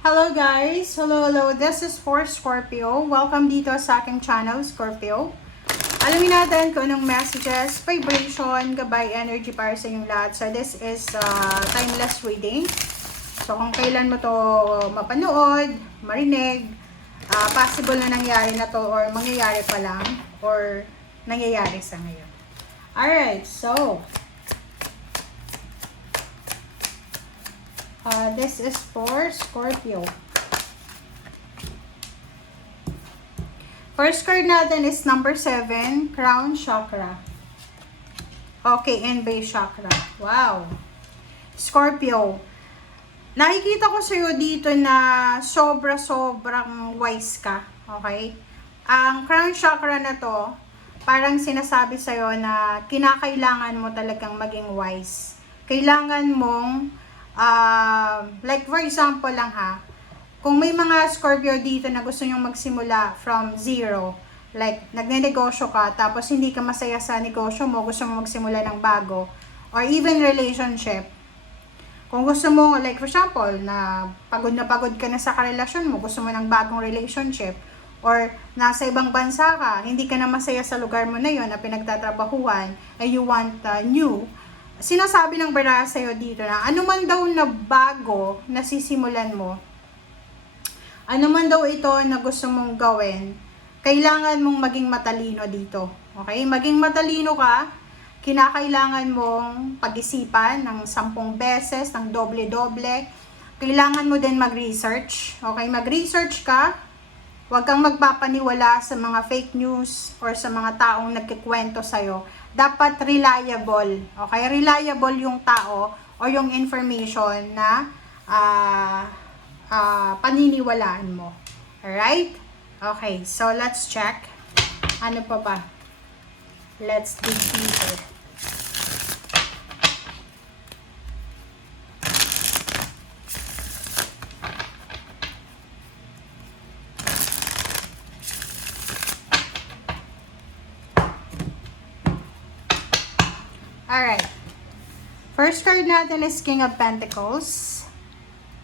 Hello guys! Hello! This is for Scorpio. Welcome dito sa aking channel, Scorpio. Alamin natin kung anong messages, vibration, gabay, energy para sa inyong lahat. So this is timeless reading. So kung kailan mo to mapanood, marinig, possible na nangyari na to or mangyayari pa lang or nangyayari sa ngayon. Alright, so this is for Scorpio. First card natin is number 7, Crown Chakra. Okay, and Base Chakra. Wow. Scorpio, nakikita ko sa'yo dito na sobrang wise ka. Okay? Ang Crown Chakra na to, parang sinasabi sa'yo na kinakailangan mo talagang maging wise. Kailangan mong like for example lang ha, kung may mga Scorpio dito na gusto nyong magsimula from zero, like nagnenegosyo ka tapos hindi ka masaya sa negosyo mo, gusto mo magsimula ng bago, or even relationship, kung gusto mo, like for example, na pagod ka na sa karelasyon mo, gusto mo ng bagong relationship, or nasa ibang bansa ka, hindi ka na masaya sa lugar mo na yon na pinagtatrabahuan, and you want new, sinasabi ng baraha sa'yo dito na ano man daw na bago na sisimulan mo, ano man daw ito na gusto mong gawin, kailangan mong maging matalino dito. Okay? Maging matalino ka, kinakailangan mong pag-isipan ng 10 beses, ng doble-doble. Kailangan mo din mag-research. Okay? Mag-research ka. Huwag kang magpapaniwala sa mga fake news or sa mga taong nagkikwento sa'yo. Dapat reliable. Okay? Reliable yung tao o yung information na paniniwalaan mo. Alright? Okay, so let's check. Ano pa ba? Let's dig deeper. Alright. First card natin is King of Pentacles.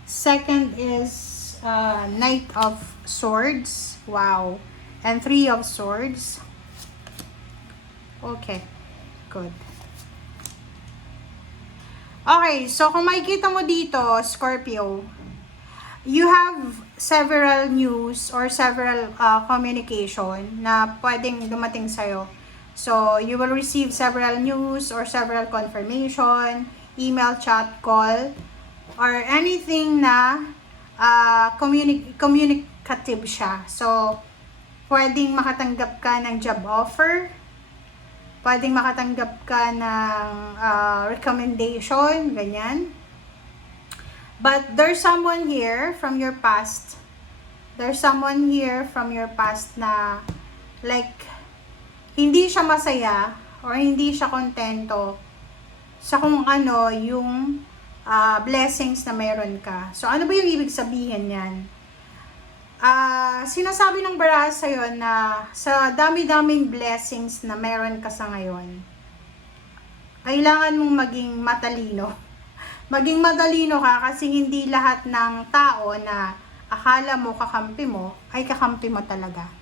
Second is Knight of Swords. Wow. And 3 of Swords. Okay. Good. Okay. So, kung makikita mo dito, Scorpio, you have several news or several communication na pwedeng dumating sa'yo. So, you will receive several news or several confirmation, email, chat, call, or anything na communicative siya. So, pwedeng makatanggap ka ng job offer, pwedeng makatanggap ka ng recommendation, ganyan. But there's someone here from your past. There's someone here from your past na like hindi siya masaya or hindi siya kontento sa kung ano yung blessings na meron ka. So, ano ba yung ibig sabihin yan? Sinasabi ng baraha sa'yo na sa dami-daming blessings na meron ka sa ngayon, kailangan mong maging matalino. Maging matalino ka kasi hindi lahat ng tao na akala mo kakampi mo, ay kakampi mo talaga.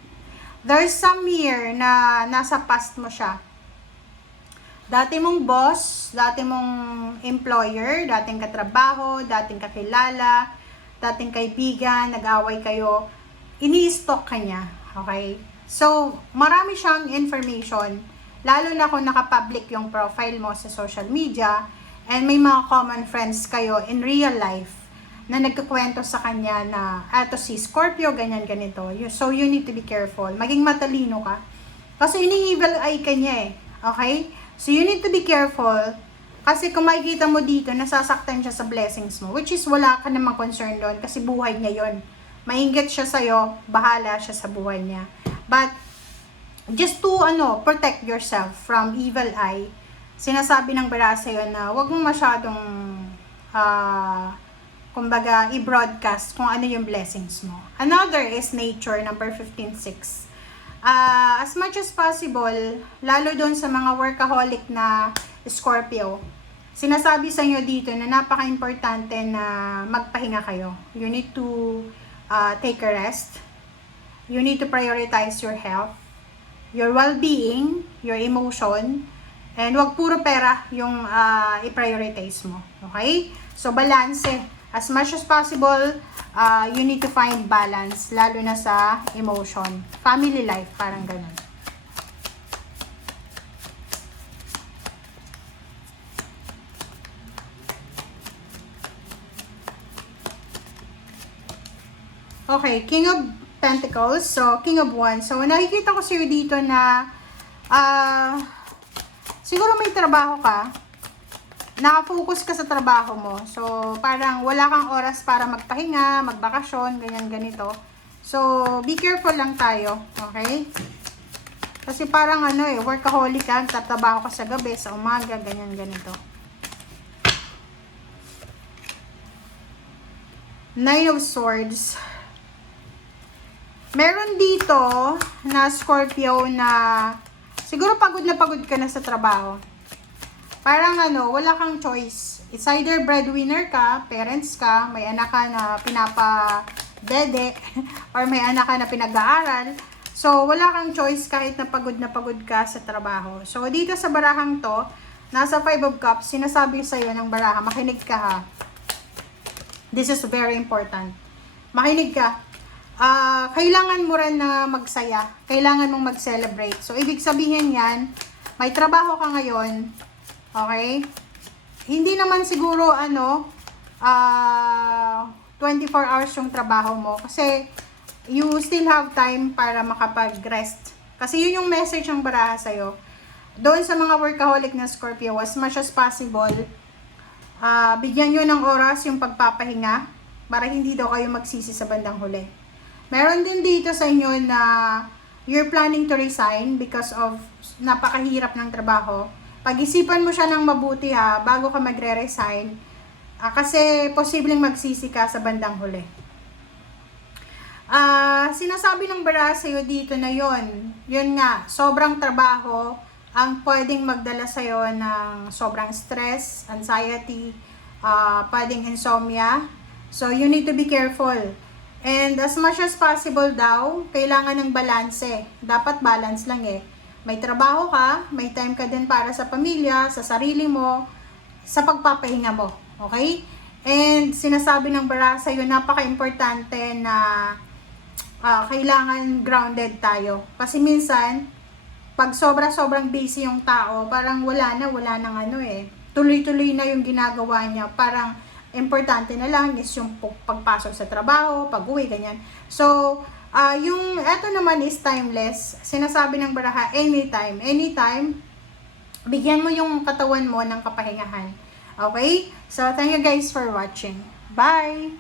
There's some here na nasa past mo siya. Dati mong boss, dati mong employer, dating katrabaho, dating kakilala, dating kaibigan, nag-away kayo, ini-stalk ka niya. Okay? So, marami siyang information, lalo na kung naka-public yung profile mo sa social media, and may mga common friends kayo in real life na nagkukwento sa kanya na eto si Scorpio, ganyan, ganito. So, you need to be careful. Maging matalino ka. Kasi ini-evil eye ka niya eh. Okay? So, you need to be careful. Kasi kung makikita mo dito, nasasaktan siya sa blessings mo. Which is, wala ka namang concern doon. Kasi buhay niya yon. Mainggit siya sa'yo, bahala siya sa buhay niya. But, just to, protect yourself from evil eye, sinasabi ng baraha sa'yo na huwag mo masyadong, kumbaga, i-broadcast kung ano yung blessings mo. Another is nature, number 15-6. As much as possible, lalo doon sa mga workaholic na Scorpio, sinasabi sa inyo dito na napaka-importante na magpahinga kayo. You need to take a rest. You need to prioritize your health, your well-being, your emotion, and wag puro pera yung i-prioritize mo. Okay? So, balance. As much as possible, you need to find balance, lalo na sa emotion. Family life, parang ganun. Okay, King of Pentacles. So, King of Wands. So, nakikita ko sa'yo dito na siguro may trabaho ka. Nakafocus ka sa trabaho mo. So, parang wala kang oras para magpahinga, magbakasyon, ganyan, ganito. So, be careful lang tayo. Okay? Kasi parang workaholic ka, tatrabaho ka sa gabi, sa umaga, ganyan, ganito. Nine of Swords. Meron dito na Scorpio na siguro pagod na pagod ka na sa trabaho. Parang wala kang choice. It's either breadwinner ka, parents ka, may anak ka na pinapa-dede, or may anak ka na pinag-aaral. So, wala kang choice kahit na pagod ka sa trabaho. So, dito sa barahang to, nasa 5 of Cups, sinasabi sa'yo ng baraha, makinig ka ha. This is very important. Makinig ka. Kailangan mo rin na magsaya. Kailangan mong mag-celebrate. So, ibig sabihin yan, may trabaho ka ngayon. Okay? Hindi naman siguro 24 hours yung trabaho mo. Kasi, you still have time para makapag-rest. Kasi yun yung message ng baraha sa'yo. Doon sa mga workaholic na Scorpio, as much as possible, bigyan nyo ng oras yung pagpapahinga para hindi daw kayo magsisi sa bandang huli. Meron din dito sa inyo na you're planning to resign because of napakahirap ng trabaho. Pag-isipan mo siya ng mabuti ha, bago ka magre-resign. Kasi posibleng magsisi ka sa bandang huli. Sinasabi ng baraha sa'yo dito na yun nga, sobrang trabaho ang pwedeng magdala sa'yo ng sobrang stress, anxiety, pwedeng insomnia. So, you need to be careful. And as much as possible daw, kailangan ng balanse. Dapat balance lang May trabaho ka, may time ka din para sa pamilya, sa sarili mo, sa pagpapahinga mo. Okay? And sinasabi ng baraha sa'yo, napaka-importante na kailangan grounded tayo. Kasi minsan, pag sobrang busy yung tao, parang wala nang tuloy-tuloy na yung ginagawa niya. Parang importante na lang is yung pagpasok sa trabaho, pag-uwi, ganyan. So, yung eto naman is timeless. Sinasabi ng baraha, anytime, bigyan mo yung katawan mo ng kapahingahan. Okay? So, thank you guys for watching. Bye!